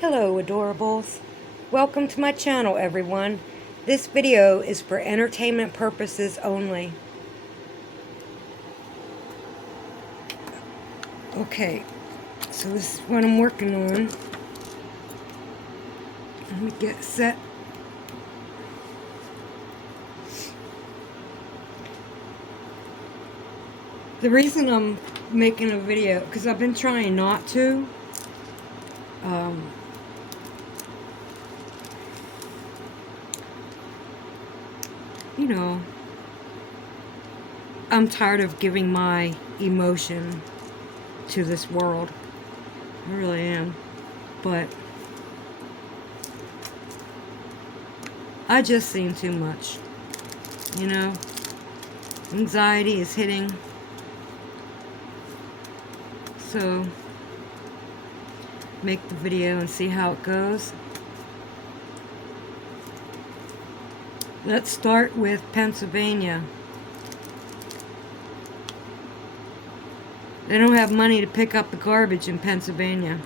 Hello adorables. Welcome to my channel everyone. This video is for entertainment purposes only. Okay, so this is what I'm working on. Let me get set. The reason I'm making a video, because I've been trying not to. You know, I'm tired of giving my emotion to this world. I really am. But I just seen too much. You know, anxiety is hitting. So, make the video and see how it goes. Let's start with Pennsylvania. They don't have money to pick up the garbage in Pennsylvania.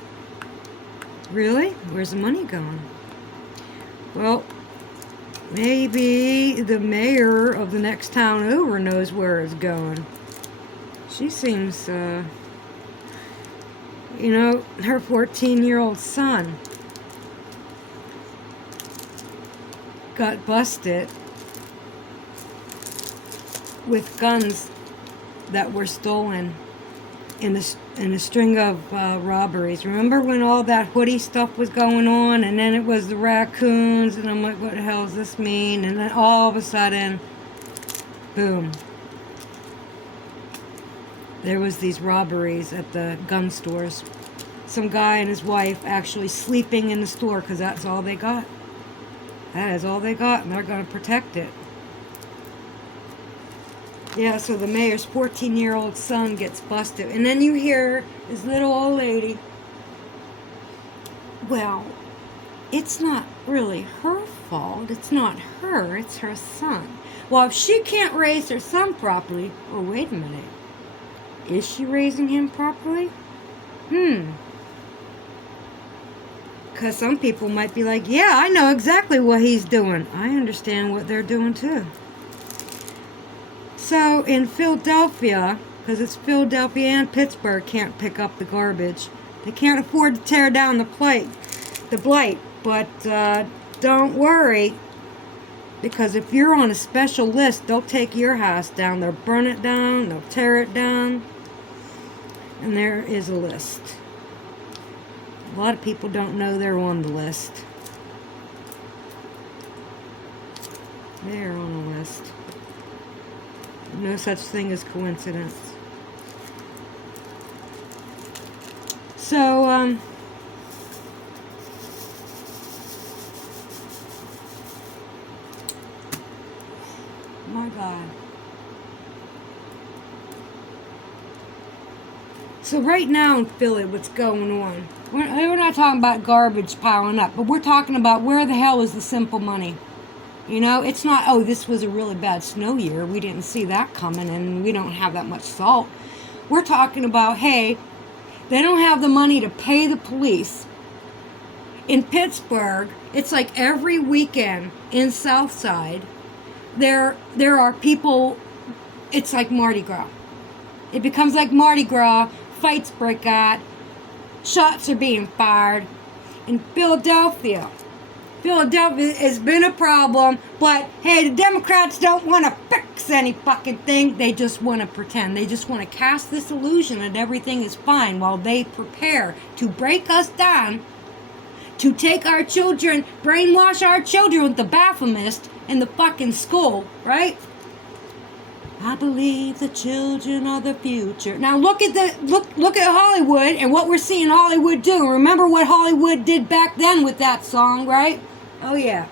Really? Where's the money going? Well, maybe the mayor of the next town over knows where it's going. She seems, you know, her 14-year-old son got busted with guns that were stolen in a string of robberies. Remember when all that hoodie stuff was going on, and then it was the raccoons, and I'm like, what the hell does this mean? And then all of a sudden, boom, there was these robberies at the gun stores. Some guy and his wife actually sleeping in the store because that's all they got. That is all they got, and they're going to protect it. Yeah, so the mayor's 14-year-old son gets busted. And then you hear this little old lady, well, it's not really her fault. It's not her, it's her son. Well, if she can't raise her son properly, oh, wait a minute. Is she raising him properly? Because some people might be like, yeah, I know exactly what he's doing. I understand what they're doing too. So in Philadelphia, because it's Philadelphia and Pittsburgh can't pick up the garbage. They can't afford to tear down the blight. But don't worry, because if you're on a special list, they'll take your house down. They'll burn it down, they'll tear it down. And there is a list. A lot of people don't know they're on the list. They're on a list. No such thing as coincidence. So, my God. So right now in Philly, what's going on? We're not talking about garbage piling up, but we're talking about where the hell is the simple money? You know, it's not, oh, this was a really bad snow year. We didn't see that coming, and we don't have that much salt. We're talking about, hey, they don't have the money to pay the police. In Pittsburgh, it's like every weekend in Southside, there are people, it's like Mardi Gras. It becomes like Mardi Gras, fights break out, shots are being fired. In Philadelphia has been a problem, but hey, the Democrats don't want to fix any fucking thing. They just want to pretend. They just want to cast this illusion that everything is fine while they prepare to break us down, to take our children, brainwash our children with the Baphomet in the fucking school, right? I believe the children are the future. Now look at Hollywood and what we're seeing Hollywood do. Remember what Hollywood did back then with that song, right? Oh yeah.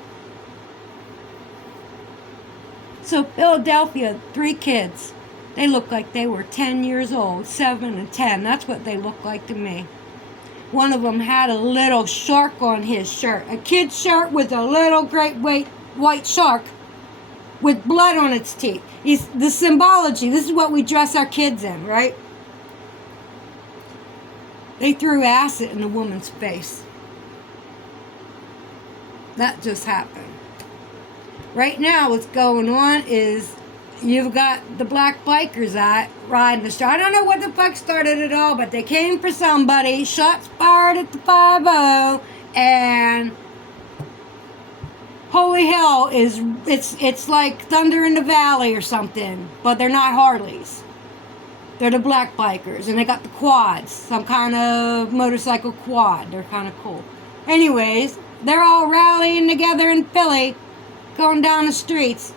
So Philadelphia, 3 kids. They look like they were 10 years old, 7 and 10. That's what they look like to me. One of them had a little shark on his shirt. A kid's shirt with a little great white shark with blood on its teeth. The symbology, this is what we dress our kids in, right? They threw acid in the woman's face. That just happened. Right now, what's going on is you've got the black bikers out riding the street. I don't know what the fuck started it all, but they came for somebody, shots fired at the 5-0, and holy hell, it's like Thunder in the Valley or something, but they're not Harleys. They're the black bikers, and they got the quads, some kind of motorcycle quad. They're kind of cool. Anyways, they're all rallying together in Philly, going down the streets.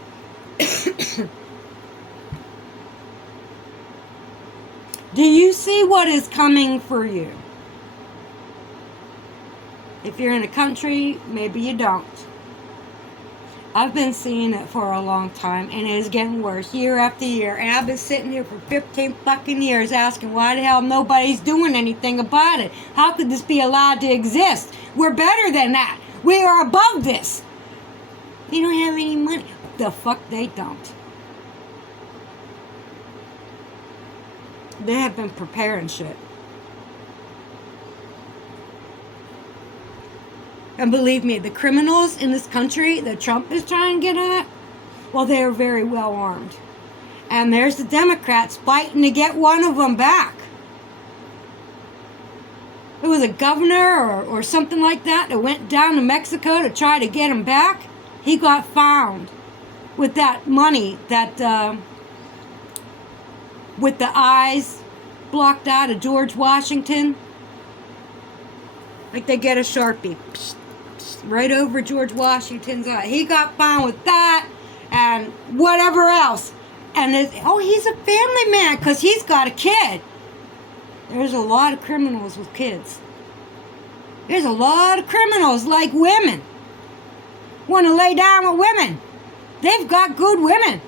Do you see what is coming for you? If you're in a country, maybe you don't. I've been seeing it for a long time, and it is getting worse year after year. And I've been sitting here for 15 fucking years asking why the hell nobody's doing anything about it. How could this be allowed to exist? We're better than that. We are above this. They don't have any money. The fuck they don't. They have been preparing shit. And believe me, the criminals in this country that Trump is trying to get at, well, they are very well armed. And there's the Democrats fighting to get one of them back. It was a governor or something like that went down to Mexico to try to get him back. He got found with that money that... with the eyes blocked out of George Washington. Like they get a Sharpie. Psst, psst, right over George Washington's eye. He got found with that and whatever else. And he's a family man because he's got a kid. There's a lot of criminals with kids. There's a lot of criminals like women. Want to lay down with women. They've got good women.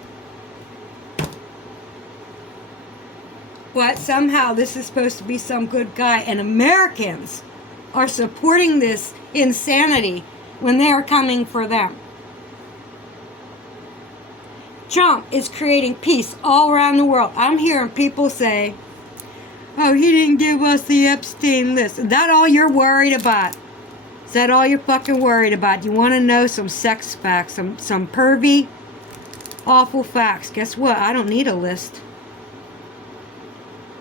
But somehow this is supposed to be some good guy, and Americans are supporting this insanity when they are coming for them. Trump is creating peace all around the world. I'm hearing people say, oh, he didn't give us the Epstein list. Is that all you're worried about? Is that all you're fucking worried about? You want to know some sex facts, some pervy, awful facts. Guess what? I don't need a list.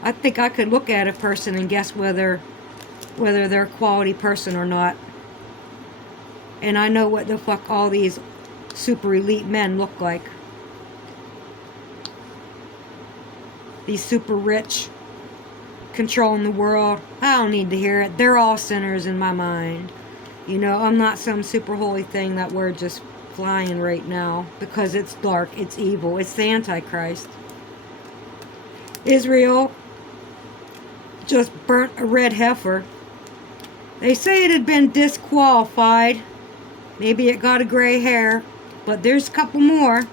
I think I could look at a person and guess whether they're a quality person or not. And I know what the fuck all these super elite men look like. These super rich, controlling the world. I don't need to hear it. They're all sinners in my mind. You know, I'm not some super holy thing that we're just flying right now because it's dark, it's evil, it's the Antichrist. Israel just burnt a red heifer. They say it had been disqualified. Maybe it got a gray hair, but there's a couple more.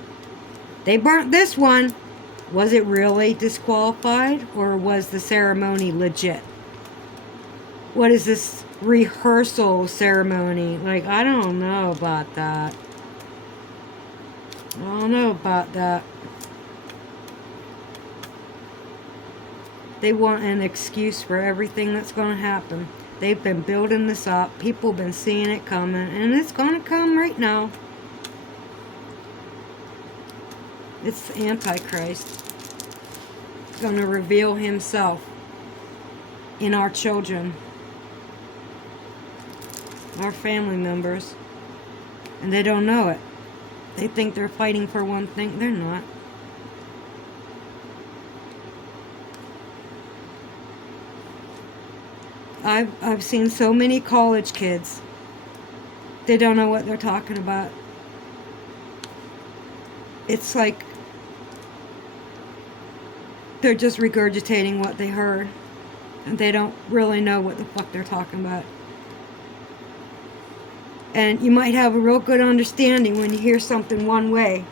They burnt this one. Was it really disqualified, or was the ceremony legit? What is this rehearsal ceremony? Like, I don't know about that. I don't know about that. They want an excuse for everything that's going to happen. They've been building this up. People have been seeing it coming. And it's going to come right now. It's the Antichrist. He's going to reveal himself in our children. Our family members. And they don't know it. They think they're fighting for one thing. They're not. I've seen so many college kids. They don't know what they're talking about. It's like they're just regurgitating what they heard. And they don't really know what the fuck they're talking about. And you might have a real good understanding when you hear something one way.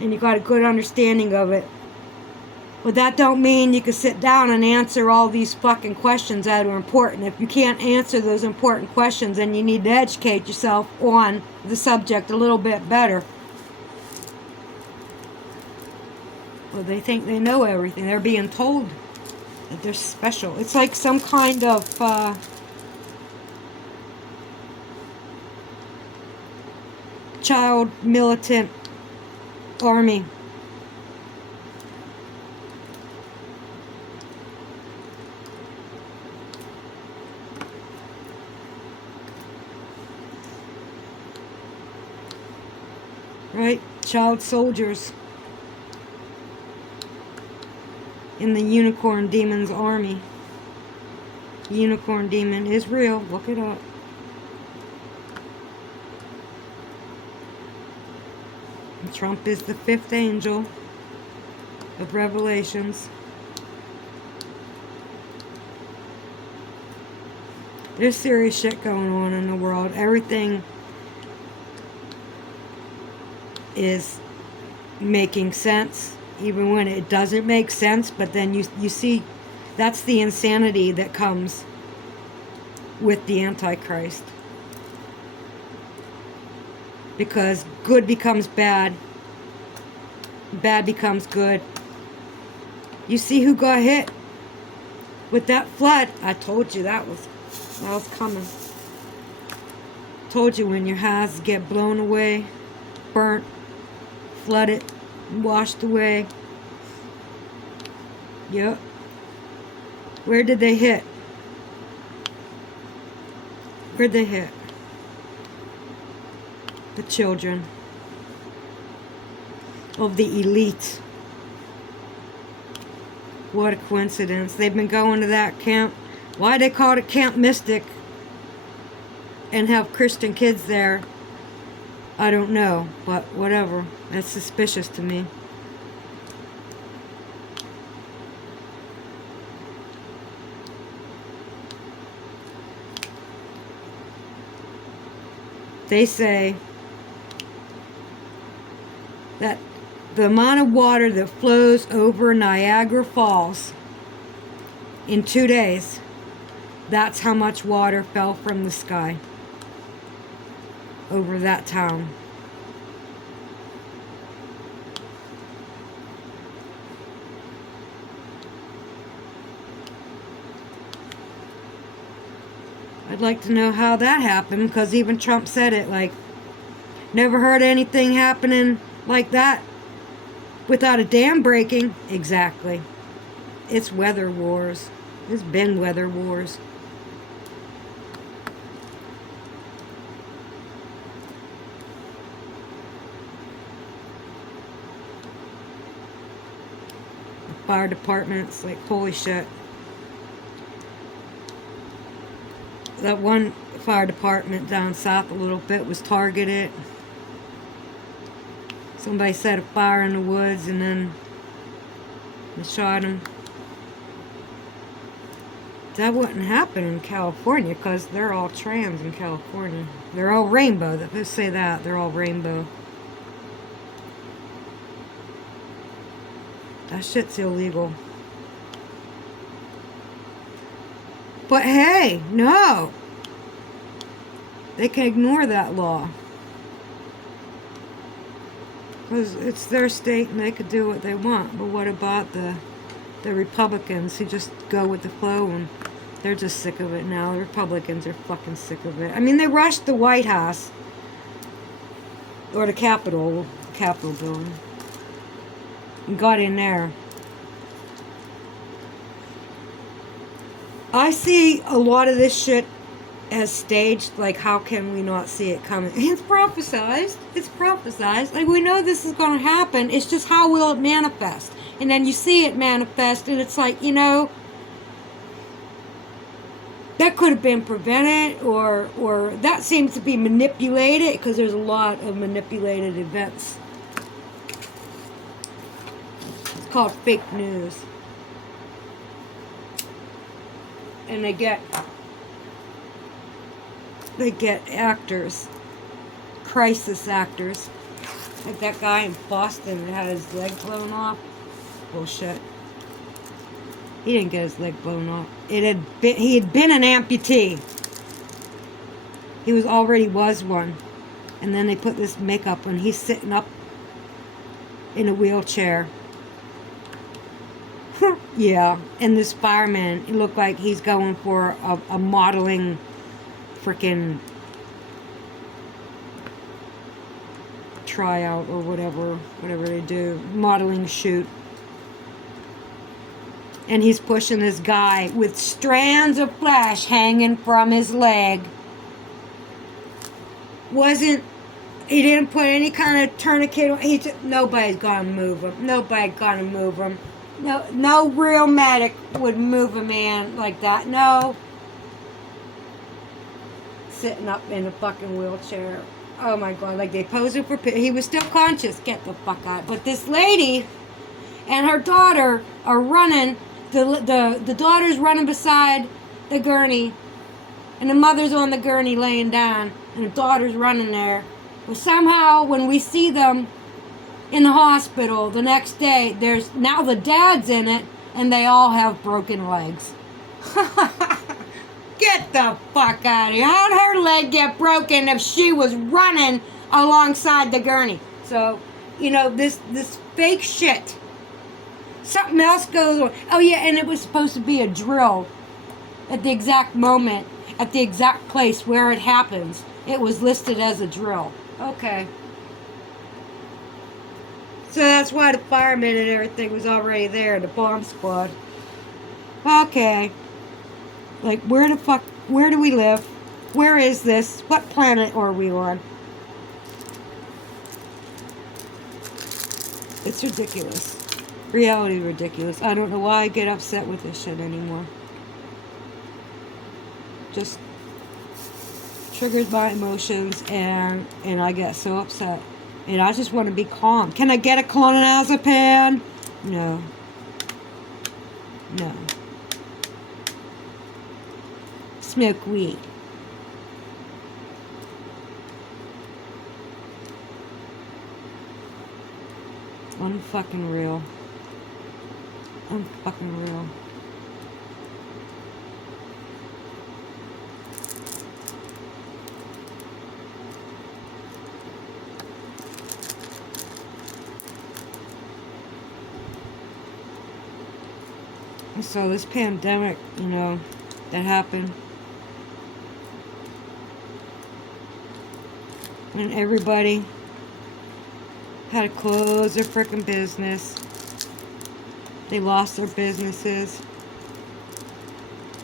And you got a good understanding of it. But that don't mean you can sit down and answer all these fucking questions that are important. If you can't answer those important questions, then you need to educate yourself on the subject a little bit better. Well, they think they know everything. They're being told that they're special. It's like some kind of child militant army. Right? Child soldiers in the Unicorn Demon's army. Unicorn Demon is real. Look it up. Trump is the fifth angel of Revelations. There's serious shit going on in the world. Everything is making sense, even when it doesn't make sense. But then you see, that's the insanity that comes with the Antichrist. Because good becomes bad. Bad becomes good. You see who got hit with that flood? I told you that was coming. Told you when your houses get blown away, burnt, flooded, washed away. Yep. Where did they hit? Where'd they hit? The children of the elite. What a coincidence. They've been going to that camp. Why they call it Camp Mystic and have Christian kids there, I don't know, but whatever. That's suspicious to me. They say that the amount of water that flows over Niagara Falls in 2 days, that's how much water fell from the sky over that town. I'd like to know how that happened, because even Trump said it, like, never heard anything happening like that without a dam breaking. Exactly. It's weather wars. There's been weather wars. The fire department's like, holy shit. That one fire department down south a little bit was targeted. Somebody set a fire in the woods and then they shot him. That wouldn't happen in California because they're all trans in California. They're all rainbow. Let's say that. They're all rainbow. That shit's illegal. But hey, no. They can ignore that law. Because it's their state and they could do what they want. But what about the Republicans who just go with the flow, and they're just sick of it now. The Republicans are fucking sick of it. I mean, they rushed the White House. Or the Capitol building. And got in there. I see a lot of this shit as staged. Like, how can we not see it coming? It's prophesized. It's prophesized. Like, we know this is going to happen. It's just how will it manifest? And then you see it manifest, and it's like, you know, that could have been prevented, or that seems to be manipulated, because there's a lot of manipulated events. It's called fake news. And they get actors, crisis actors, like that guy in Boston that had his leg blown off. Bullshit. He didn't get his leg blown off. He had been an amputee. He already was one, and then they put this makeup on. He's sitting up in a wheelchair. Yeah, and this fireman, he looked like he's going for a modeling freaking tryout or whatever they do, modeling shoot. And he's pushing this guy with strands of flesh hanging from his leg. He didn't put any kind of tourniquet on. Nobody's gonna move him. Nobody's gonna move him. No real medic would move a man like that. No. Sitting up in a fucking wheelchair. Oh my God, like they posed him for... He was still conscious. Get the fuck out. But this lady and her daughter are running. The daughter's running beside the gurney. And the mother's on the gurney laying down. And the daughter's running there. But somehow, when we see them in the hospital the next day, now the dad's in it, and they all have broken legs. Get the fuck out of here. How'd her leg get broken if she was running alongside the gurney? So, this fake shit. Something else goes on. Oh yeah, and it was supposed to be a drill at the exact moment, at the exact place where it happens. It was listed as a drill. Okay. So that's why the firemen and everything was already there, the bomb squad. Okay. Like, where do we live? Where is this? What planet are we on? It's ridiculous. Reality ridiculous. I don't know why I get upset with this shit anymore. Just triggers my emotions, and I get so upset. And I just want to be calm. Can I get a clonazepam? No. No. Smoke weed. Unfucking real. Unfucking real. So this pandemic, that happened. And everybody had to close their frickin' business. They lost their businesses.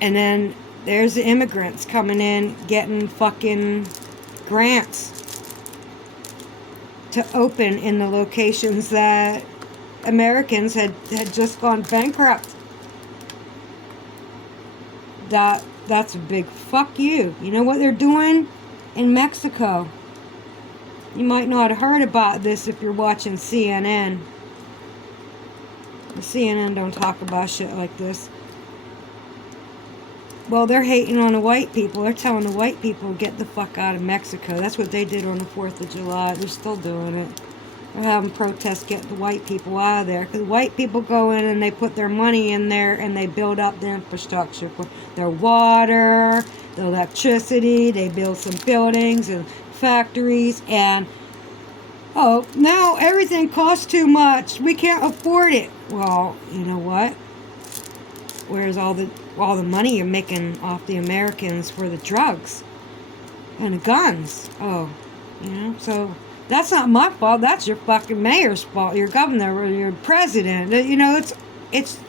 And then there's the immigrants coming in, getting fucking grants to open in the locations that Americans had just gone bankrupt. That's a big fuck you. You know what they're doing in Mexico? You might not have heard about this if you're watching CNN. The CNN don't talk about shit like this. Well, they're hating on the white people. They're telling the white people to get the fuck out of Mexico. That's what they did on the 4th of July. They're still doing it. They're having protests getting the white people out of there. Because white people go in and they put their money in there and they build up the infrastructure for their water, the electricity. They build some buildings and factories, and now everything costs too much. We can't afford it. Well, you know what? Where's all the money you're making off the Americans for the drugs and the guns? So that's not my fault. That's your fucking mayor's fault. Your governor or your president. It's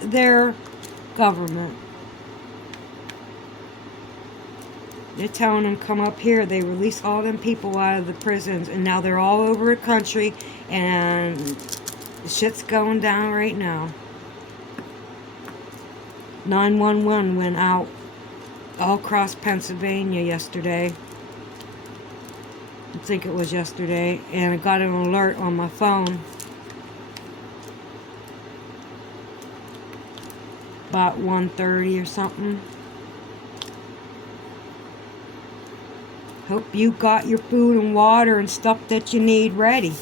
their government. They're telling them come up here. They release all them people out of the prisons, and now they're all over the country, and the shit's going down right now. 911 went out all across Pennsylvania yesterday. I think it was yesterday, and I got an alert on my phone about 1:30 or something. Hope you got your food and water and stuff that you need ready.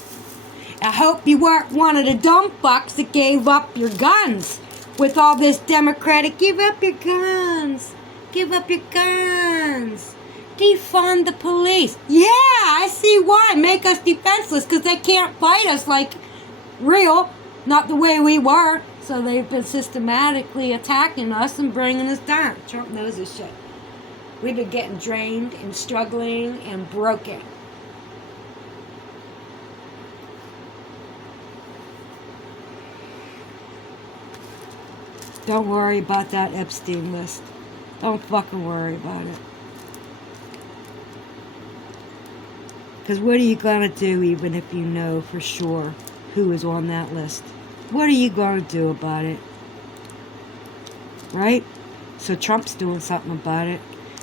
I hope you weren't one of the dumb fucks that gave up your guns with all this Democratic, give up your guns, give up your guns, defund the police. Yeah, I see why. Make us defenseless because they can't fight us like real, not the way we were. So they've been systematically attacking us and bringing us down. Trump knows this shit. We've been getting drained and struggling and broken. Don't worry about that Epstein list. Don't fucking worry about it. Because what are you going to do even if you know for sure who is on that list? What are you going to do about it? Right? So Trump's doing something about it.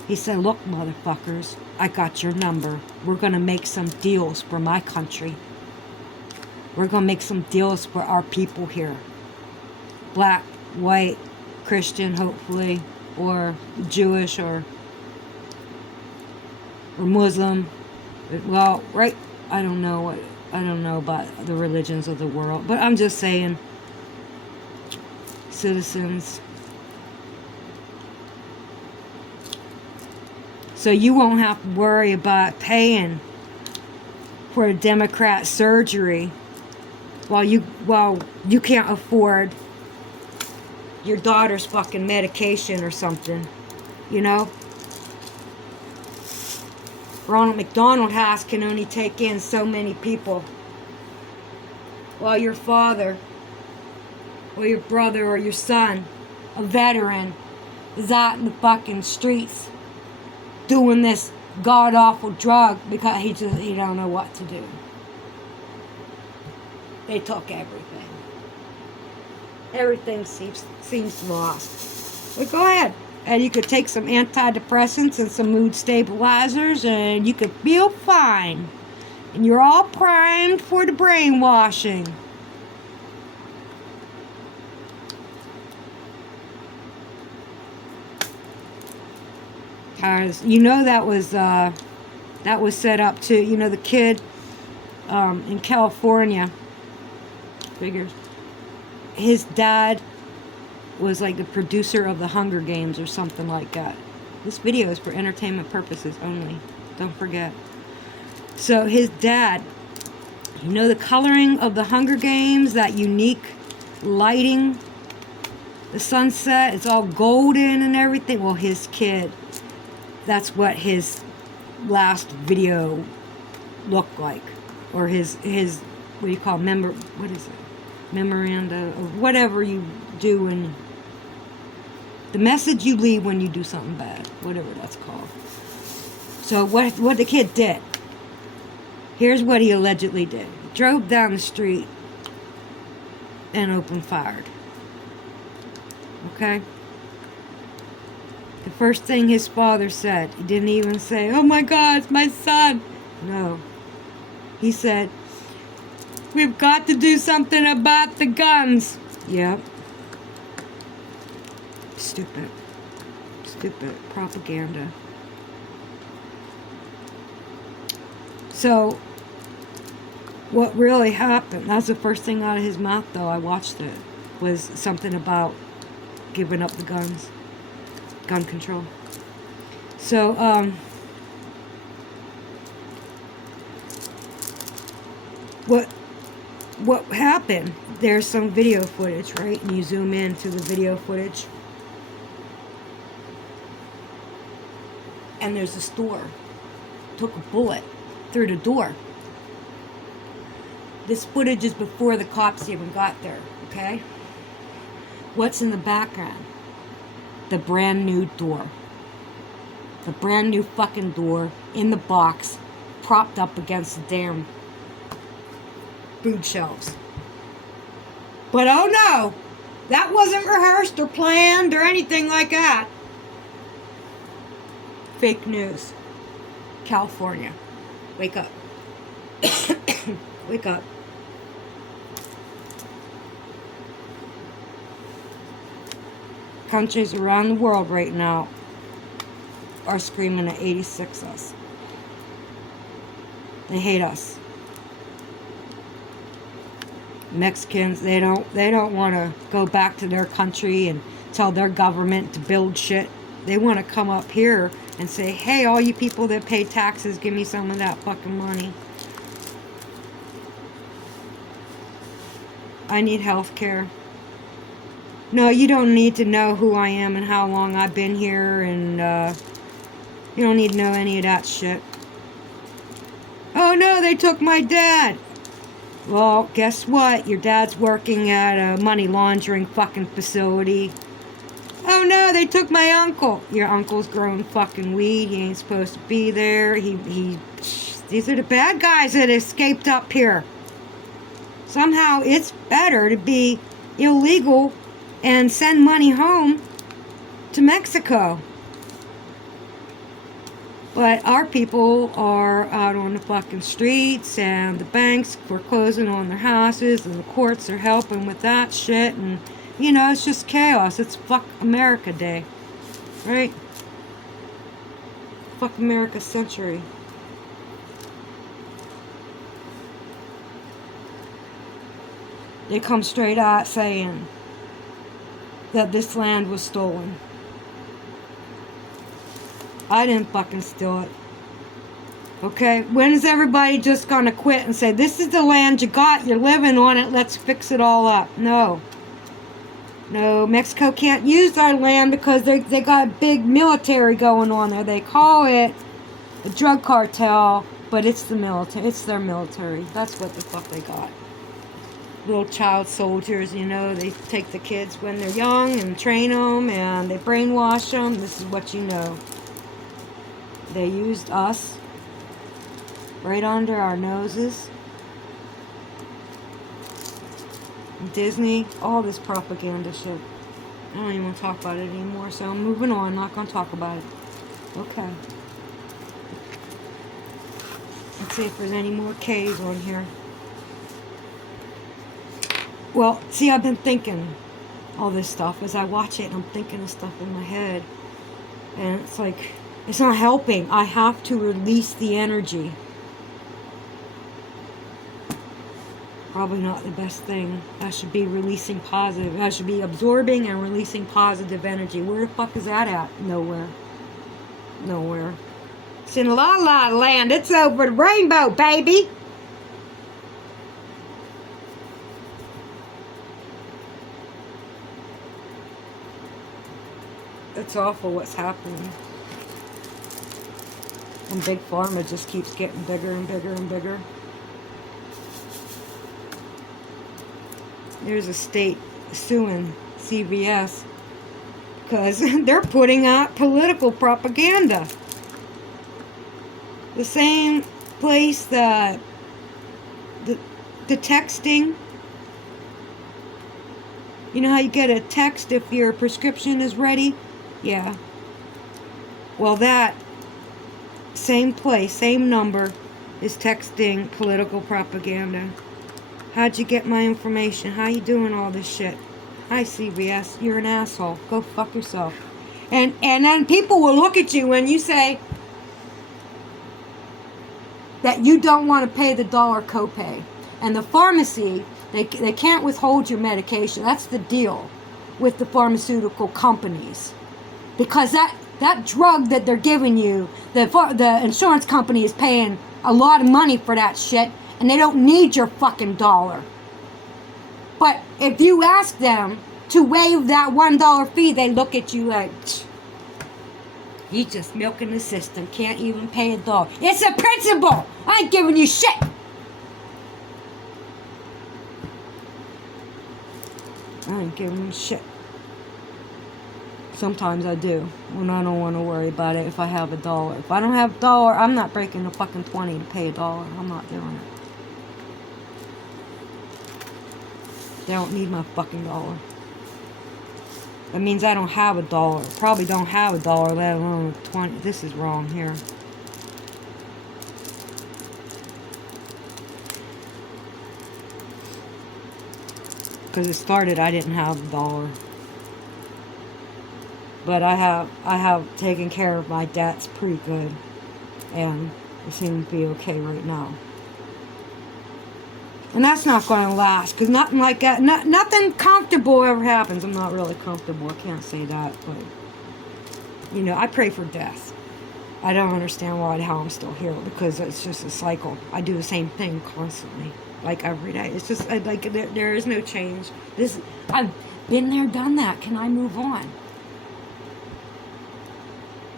He said, look, motherfuckers, I got your number. We're going to make some deals for my country. We're going to make some deals for our people here. Black, white, Christian, hopefully, or Jewish, or Muslim. Well, right? I don't know about the religions of the world, but I'm just saying, citizens. So you won't have to worry about paying for a Democrat surgery while you can't afford your daughter's fucking medication or something, you know? Ronald McDonald House can only take in so many people, while your father or your brother or your son, a veteran, is out in the fucking streets doing this god-awful drug because he don't know what to do. They took everything. Everything seems lost. But go ahead. And you could take some antidepressants and some mood stabilizers and you could feel fine. And you're all primed for the brainwashing. Because you know that was set up to, you know, the kid in California, figures, his dad was like the producer of the Hunger Games or something like that. This video is for entertainment purposes only. Don't forget. So his dad, you know the coloring of the Hunger Games, that unique lighting, the sunset, it's all golden and everything. Well, his kid, that's what his last video looked like. Or his what do you call it? What is it? Memoranda, or whatever you do when the message you leave when you do something bad, whatever that's called. So what the kid did, here's what he allegedly did. He drove down the street and opened fire. Okay? The first thing his father said, he didn't even say, oh my God, it's my son. No. He said, we've got to do something about the guns. Yep. Stupid propaganda. So, what really happened, that's the first thing out of his mouth though, I watched it, was something about giving up the guns. Gun control. So, what happened, there's some video footage, right? And you zoom in to the video footage. And there's this door. Took a bullet through the door. This footage is before the cops even got there, okay? What's in the background? The brand new door. The brand new fucking door in the box, propped up against the damn food shelves. But oh no, that wasn't rehearsed or planned or anything like that. Fake news. California. Wake up. Wake up. Countries around the world right now are screaming at 86 us. They hate us. Mexicans, they don't want to go back to their country and tell their government to build shit. They want to come up here and say, hey, all you people that pay taxes, give me some of that fucking money. I need health care. No, you don't need to know who I am and how long I've been here, and you don't need to know any of that shit. Oh no, they took my dad. Well, guess what? Your dad's working at a money laundering fucking facility oh no, they took my uncle. Your uncle's growing fucking weed. He ain't supposed to be there. These are the bad guys that escaped up here. Somehow it's better to be illegal and send money home to Mexico. But our people are out on the fucking streets, and the banks foreclosing on their houses, and the courts are helping with that shit, and you know, it's just chaos. It's fuck America Day, right? Fuck America century. They come straight out saying that this land was stolen. I didn't fucking steal it. Okay? When is everybody just gonna quit and say, this is the land you got, you're living on it, let's fix it all up? No. No, Mexico can't use our land because they got a big military going on there. They call it a drug cartel, but it's the military. It's their military. That's what the fuck they got. Little child soldiers, you know, they take the kids when they're young and train them and they brainwash them. This is what you know. They used us right under our noses. Disney, all this propaganda shit. I don't even want to talk about it anymore, so I'm moving on. Not going to talk about it. Okay. Let's see if there's any more K's on here. Well, see, I've been thinking all this stuff. As I watch it, I'm thinking of stuff in my head. And it's like, it's not helping. I have to release the energy. Probably not the best thing. I should be releasing positive. I should be absorbing and releasing positive energy. Where the fuck is that at? Nowhere. Nowhere. It's in La La Land. It's over the rainbow, baby. It's awful what's happening. And Big Pharma just keeps getting bigger and bigger and bigger. There's a state suing CVS because they're putting out political propaganda. The same place that the texting. You know how you get a text if your prescription is ready? Yeah. Well, that same place, same number is texting political propaganda. How'd you get my information? How you doing all this shit? Hi, CVS. You're an asshole. Go fuck yourself. And then people will look at you when you say that you don't want to pay the $1 copay. And the pharmacy, they can't withhold your medication. That's the deal with the pharmaceutical companies. Because that drug that they're giving you, the insurance company is paying a lot of money for that shit. And they don't need your fucking $1. But if you ask them to waive that $1 fee, they look at you like, he's just milking the system. Can't even pay $1. It's a principle. I ain't giving you shit. I ain't giving you shit. Sometimes I do, when I don't want to worry about it if I have $1. If I don't have $1, I'm not breaking the fucking 20 to pay $1. I'm not doing it. They don't need my fucking $1. That means I don't have $1. Probably don't have $1, let alone 20. This is wrong here. Because it started, I didn't have $1. But I have taken care of my debts pretty good. And I seem to be okay right now. And that's not going to last, because nothing like that, nothing comfortable ever happens. I'm not really comfortable, I can't say that, but, you know, I pray for death. I don't understand how I'm still here, because it's just a cycle. I do the same thing constantly, like every day. It's just, like, there is no change. I've been there, done that. Can I move on?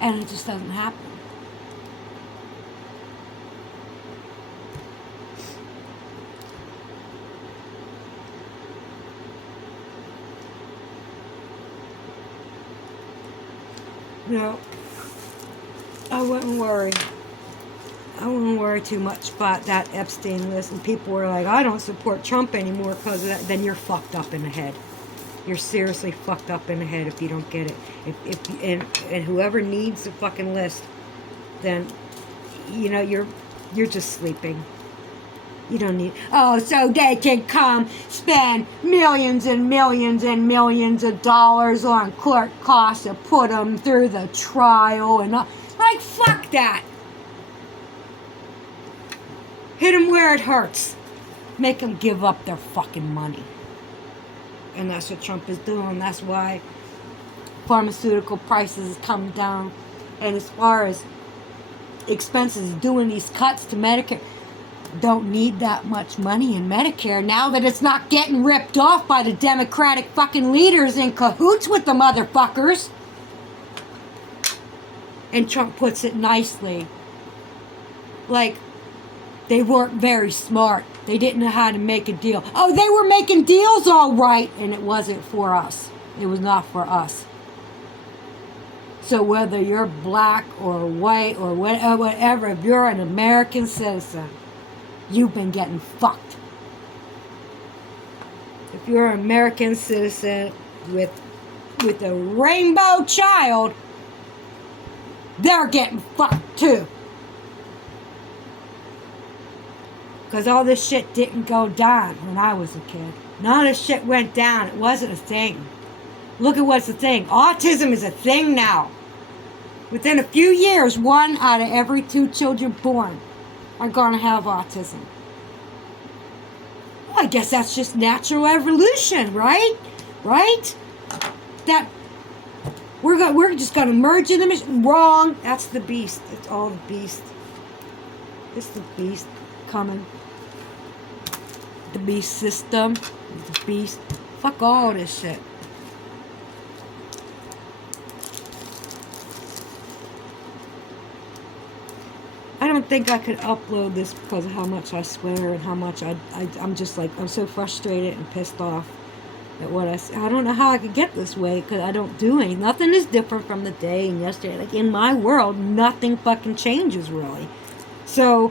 And it just doesn't happen. know, I wouldn't worry. I wouldn't worry too much about that Epstein list. And people were like, I don't support Trump anymore because of that. Then you're fucked up in the head. You're seriously fucked up in the head if you don't get it. And whoever needs the fucking list, then, you know, you're just sleeping. You don't need, oh, so they can come spend millions and millions and millions of dollars on court costs to put them through the trial and all. Like, fuck that. Hit them where it hurts. Make them give up their fucking money. And that's what Trump is doing. That's why pharmaceutical prices come down. And as far as expenses, doing these cuts to Medicare, don't need that much money in Medicare now that it's not getting ripped off by the Democratic fucking leaders in cahoots with the motherfuckers. And Trump puts it nicely. Like, they weren't very smart. They didn't know how to make a deal. Oh, they were making deals all right, and it wasn't for us. It was not for us. So whether you're black or white or whatever, if you're an American citizen, you've been getting fucked. If you're an American citizen with a rainbow child, they're getting fucked too. Because all this shit didn't go down when I was a kid. None of this shit went down. It wasn't a thing. Look at what's the thing. Autism is a thing now. Within a few years, 1 out of every 2 children born are going to have autism. Well, I guess that's just natural evolution, right? Right? That we're just going to merge in the mission. Wrong. That's the beast. It's all the beast. It's the beast coming. The beast system. The beast. Fuck all this shit. I don't think I could upload this because of how much I swear and how much I'm just like, I'm so frustrated and pissed off at what I don't know how I could get this way because I don't do anything. Nothing is different from the day and yesterday. Like, in my world, nothing fucking changes really. So,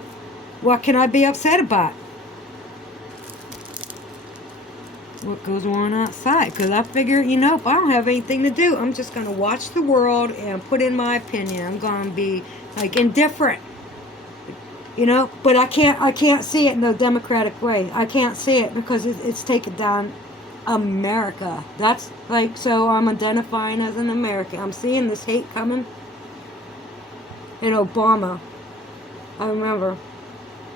what can I be upset about? What goes on outside? Because I figure, you know, if I don't have anything to do, I'm just going to watch the world and put in my opinion. I'm going to be, like, indifferent. You know, but I can't see it in the democratic way. I can't see it because it's taken down America. That's like, so I'm identifying as an American. I'm seeing this hate coming. And Obama, I remember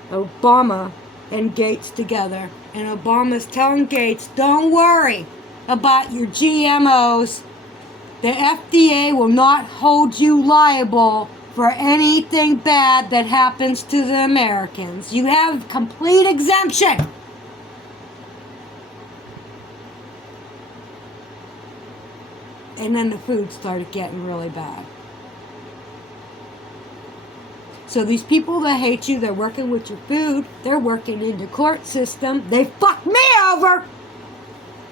Obama and Gates together. And Obama's telling Gates, don't worry about your GMOs. The FDA will not hold you liable for anything bad that happens to the Americans. You have complete exemption. And then the food started getting really bad. So these people that hate you, they're working with your food, they're working in the court system. They fucked me over.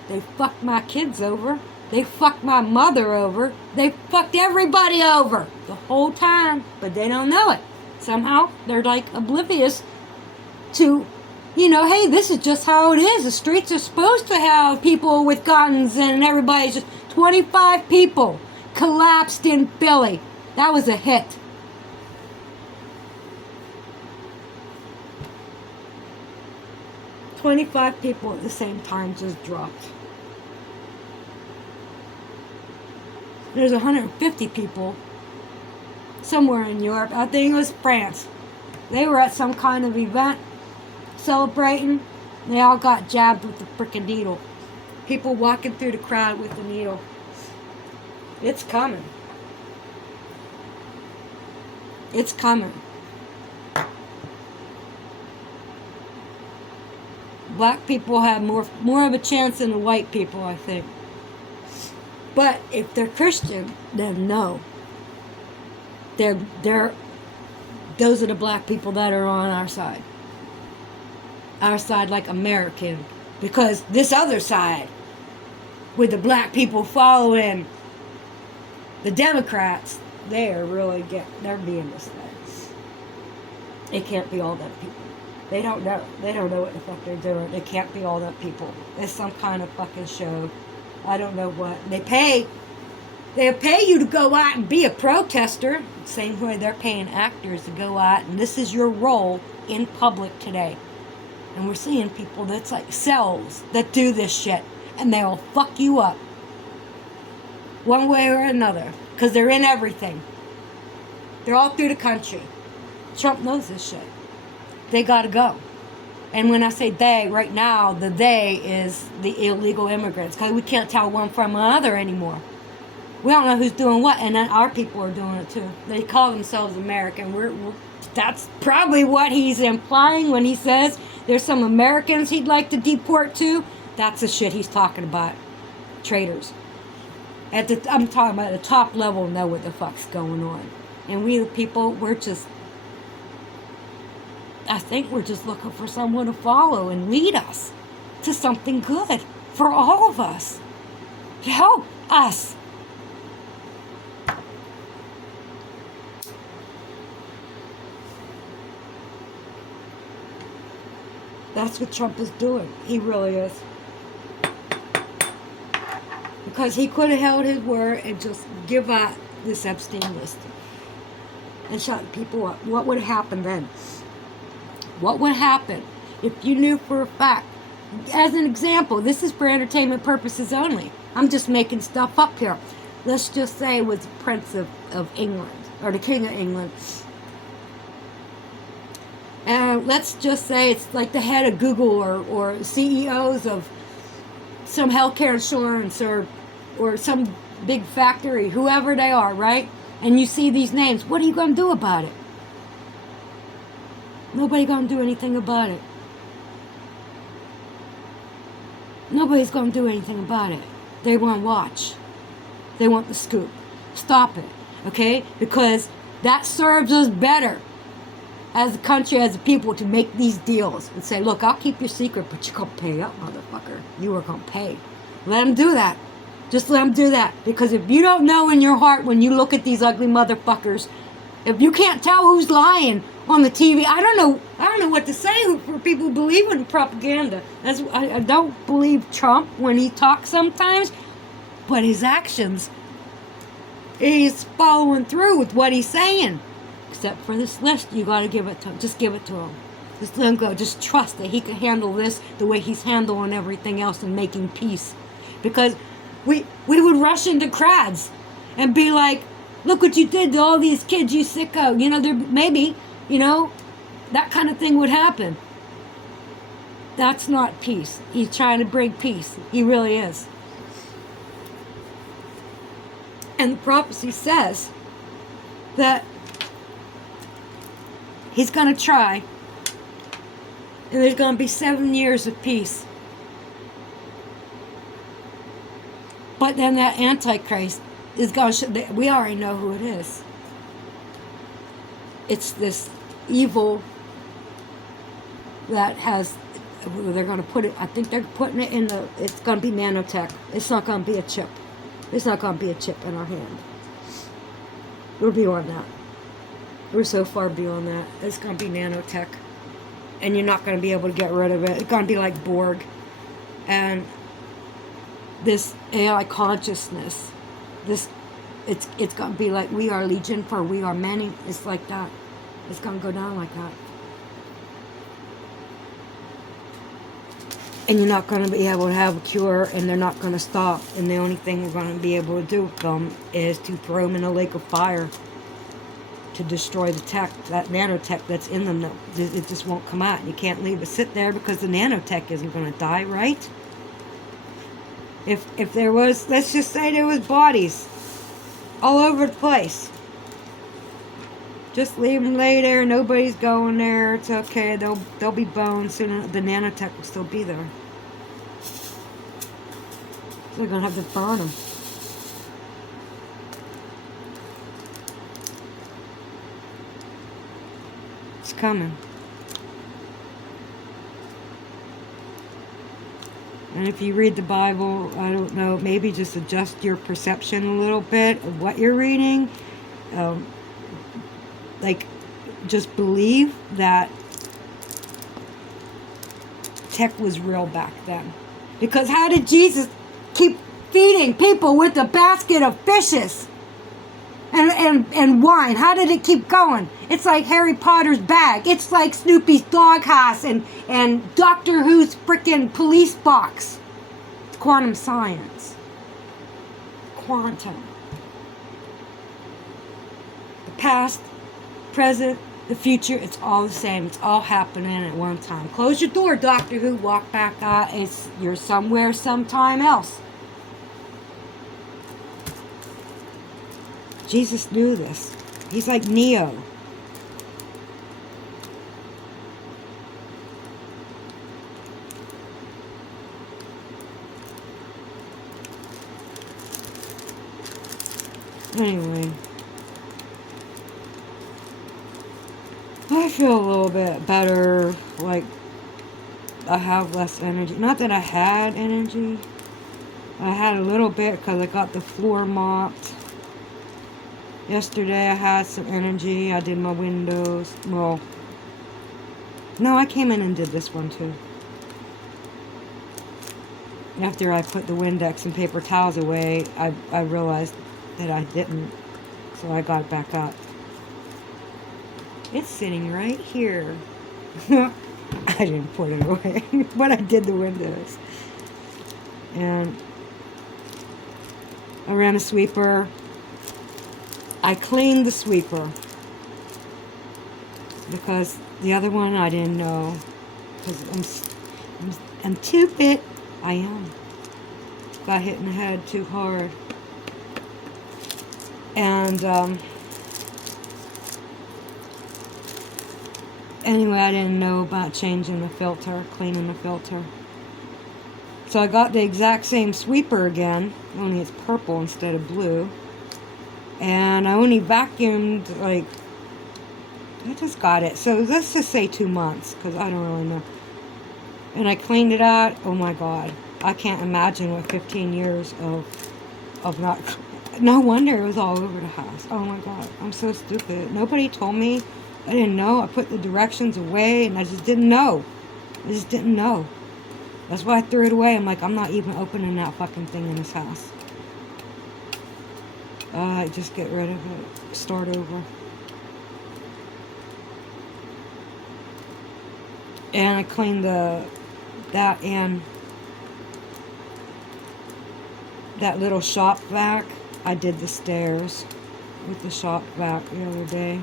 They fucked my kids over. They fucked my mother over. They fucked everybody over the whole time, but they don't know it. Somehow, they're like oblivious to, you know, hey, this is just how it is. The streets are supposed to have people with guns and everybody's just 25 people collapsed in Philly. That was a hit. "25 people at the same time just dropped. There's 150 people somewhere in Europe. I think it was France. They were at some kind of event celebrating. They all got jabbed with the frickin' needle. People walking through the crowd with the needle. It's coming. It's coming. Black people have more of a chance than the white people, I think. But if they're Christian, then no. Those are the black people that are on our side. Our side, like American. Because this other side, with the black people following the Democrats, they're being misled. It can't be all them people. They don't know. They don't know what the fuck they're doing. It can't be all them people. It's some kind of fucking show. I don't know what. They pay you to go out and be a protester. Same way they're paying actors to go out, and this is your role in public today. And we're seeing people that's like cells that do this shit, and they'll fuck you up one way or another, because they're in everything. They're all through the country. Trump knows this shit. They gotta go. And when I say they, right now, the they is the illegal immigrants, because we can't tell one from another anymore. We don't know who's doing what, and then our people are doing it too. They call themselves American. That's probably what he's implying when he says there's some Americans he'd like to deport to. That's the shit he's talking about. Traitors. I'm talking about the top level know what the fuck's going on. And we the people, I think we're just looking for someone to follow and lead us to something good for all of us. To help us. That's what Trump is doing. He really is. Because he could have held his word and just give out this Epstein list and shut people up. What would happen then? What would happen if you knew for a fact? As an example, this is for entertainment purposes only. I'm just making stuff up here. Let's just say it was the Prince of England, or the King of England. And let's just say it's like the head of Google or CEOs of some healthcare insurance or some big factory, whoever they are, right? And you see these names. What are you going to do about it? Nobody going to do anything about it. Nobody's going to do anything about it. They want to watch. They want the scoop. Stop it, okay? Because that serves us better as a country, as a people, to make these deals and say, look, I'll keep your secret, but you're going to pay up, motherfucker. You are going to pay. Let them do that. Just let them do that. Because if you don't know in your heart when you look at these ugly motherfuckers, if you can't tell who's lying on the TV, I don't know what to say for people who believe in propaganda. I don't believe Trump when he talks sometimes, but his actions, he's following through with what he's saying. Except for this list, you got to give it to him. Just give it to him. Just let him go. Just trust that he can handle this the way he's handling everything else and making peace. Because we would rush into crowds and be like, look what you did to all these kids, you sicko. You know, maybe, that kind of thing would happen. That's not peace. He's trying to bring peace. He really is. And the prophecy says that he's going to try, and there's going to be 7 years of peace. But then that Antichrist is going to, we already know who it is. It's this evil that has, they're going to put it, I think they're putting it in it's going to be nanotech. It's not going to be a chip. It's not going to be a chip in our hand. We're beyond that. We're so far beyond that. It's going to be nanotech. And you're not going to be able to get rid of it. It's going to be like Borg. And this AI consciousness, it's going to be like we are legion for we are many. It's like that. It's going to go down like that. And you're not going to be able to have a cure, and they're not going to stop. And the only thing we're going to be able to do with them is to throw them in a lake of fire to destroy the tech, that nanotech that's in them. It just won't come out. You can't leave it sit there because the nanotech isn't going to die, right? If there was, let's just say there was bodies all over the place. Just leave them lay there. Nobody's going there. It's okay. They'll be bones soon. The nanotech will still be there. So they're gonna have to burn them. It's coming. And if you read the Bible, I don't know, maybe just adjust your perception a little bit of what you're reading. um, like, just believe that tech was real back then. Because how did Jesus keep feeding people with a basket of fishes and wine? How did it keep going? It's like Harry Potter's bag. It's like Snoopy's doghouse and Doctor Who's frickin' police box. It's quantum science. Quantum. The past, present, the future, it's all the same. It's all happening at one time. Close your door, Doctor Who. Walk back out. You're somewhere sometime else. Jesus knew this. He's like Neo. Anyway. I feel a little bit better, like I have less energy. Not that I had energy. I had a little bit because I got the floor mopped. Yesterday I had some energy. I did my windows. Well, no, I came in and did this one too. After I put the Windex and paper towels away, I realized that I didn't. So I got it back up. It's sitting right here. I didn't put it away, but I did the windows. And I ran a sweeper. I cleaned the sweeper. Because the other one I didn't know. Because I'm too fit. I am. Got hit in the head too hard. And, anyway, I didn't know about changing the filter, cleaning the filter. So I got the exact same sweeper again, only it's purple instead of blue. And I only vacuumed, like, I just got it. So let's just say 2 months, because I don't really know. And I cleaned it out. Oh my God. I can't imagine what 15 years of not... No wonder it was all over the house. Oh my God. I'm so stupid. Nobody told me. I didn't know. I put the directions away and I just didn't know. I just didn't know. That's why I threw it away. I'm like, I'm not even opening that fucking thing in this house. Just get rid of it. Start over. And I cleaned that and that little shop vac. I did the stairs with the shop vac the other day.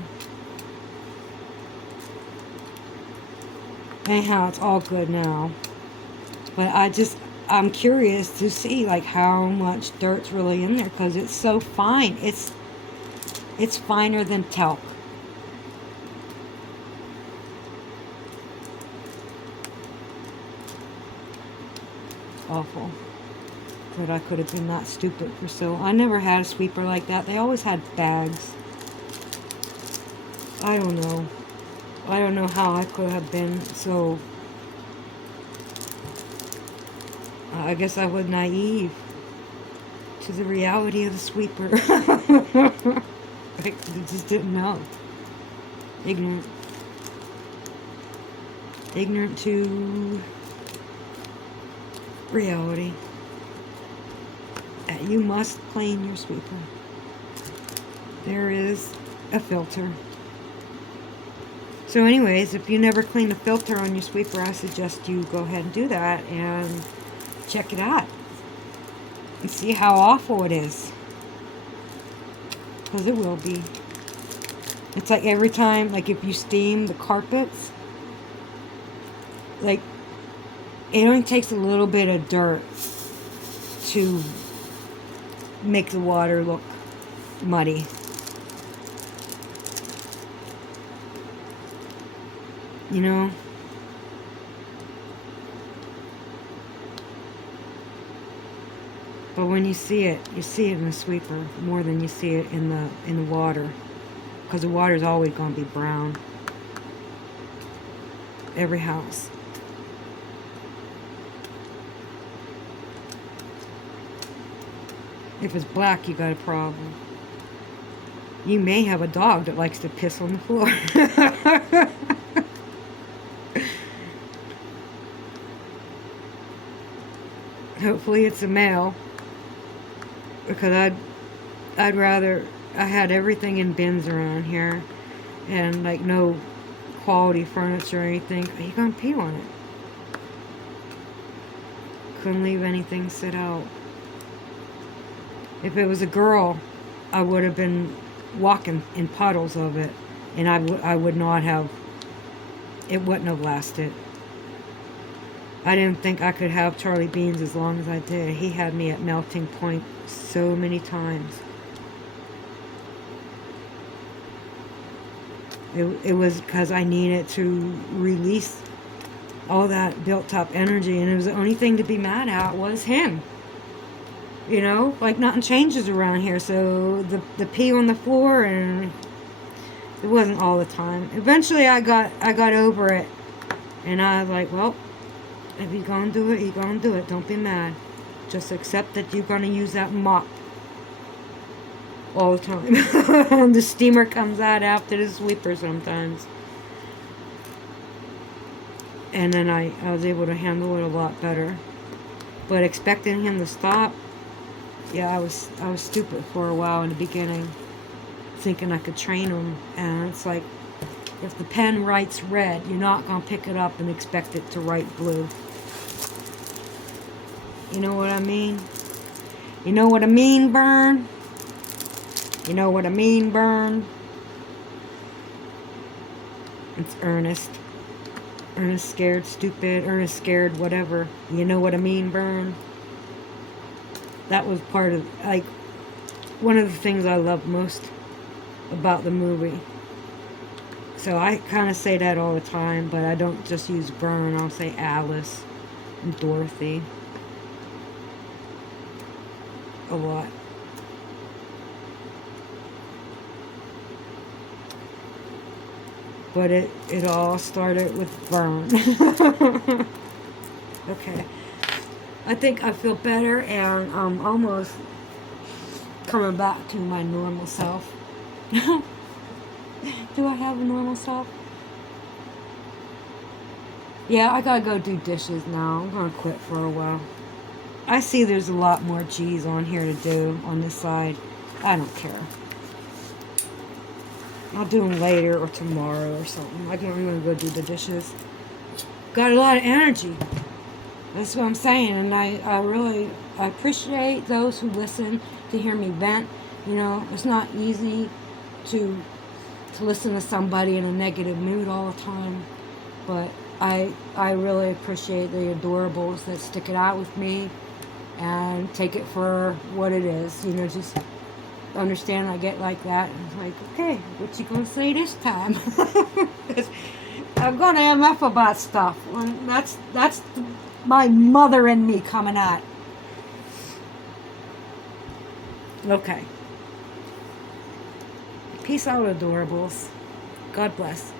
Anyhow, it's all good now. But I'm curious to see like how much dirt's really in there because it's so fine. It's finer than talc. Awful. That I could have been that stupid for so. I never had a sweeper like that. They always had bags. I don't know. I don't know how I could have been so. I guess I was naive to the reality of the sweeper. I just didn't know. Ignorant. Ignorant to reality. You must clean your sweeper. There is a filter. So anyways, if you never clean a filter on your sweeper, I suggest you go ahead and do that and check it out. And see how awful it is. Because it will be. It's like every time, like if you steam the carpets, like it only takes a little bit of dirt to make the water look muddy. You know? But when you see it in the sweeper more than you see it in the water. Because the water is always going to be brown. Every house. If it's black, you got a problem. You may have a dog that likes to piss on the floor. Hopefully it's a male, because I'd rather, I had everything in bins around here, and like no quality furniture or anything. Are you gonna pee on it? Couldn't leave anything sit out. If it was a girl, I would have been walking in puddles of it, and I would not have, it wouldn't have lasted. I didn't think I could have Charlie Beans as long as I did. He had me at melting point so many times. It was because I needed to release all that built up energy, and it was the only thing to be mad at was him. You know, like nothing changes around here, so the pee on the floor, and it wasn't all the time. Eventually I got over it, and I was like, well, if you're gonna do it, you're gonna do it. Don't be mad. Just accept that you're gonna use that mop all the time. The steamer comes out after the sweeper sometimes. And then I was able to handle it a lot better. But expecting him to stop, yeah, I was stupid for a while in the beginning, thinking I could train him. And it's like, if the pen writes red, you're not going to pick it up and expect it to write blue. You know what I mean? You know what I mean, Burn? You know what I mean, Burn? It's Ernest. Ernest scared stupid. Ernest scared whatever. You know what I mean, Burn? That was part of, like, one of the things I love most about the movie. So I kind of say that all the time, but I don't just use Burn. I'll say Alice and Dorothy a lot. But it all started with Burn. Okay. I think I feel better, and I'm almost coming back to my normal self. Do I have a normal self? Yeah, I gotta go do dishes now. I'm gonna quit for a while. I see there's a lot more cheese on here to do on this side. I don't care. I'll do them later or tomorrow or something. I'm gonna go do the dishes. Got a lot of energy. That's what I'm saying, and I really appreciate those who listen to hear me vent. You know, it's not easy to listen to somebody in a negative mood all the time, but I really appreciate the adorables that stick it out with me and take it for what it is. You know, just understand I get like that, and it's like, okay, what you gonna say this time? I'm gonna MF about stuff. And that's my mother and me coming out. Okay. Peace out, adorables. God bless.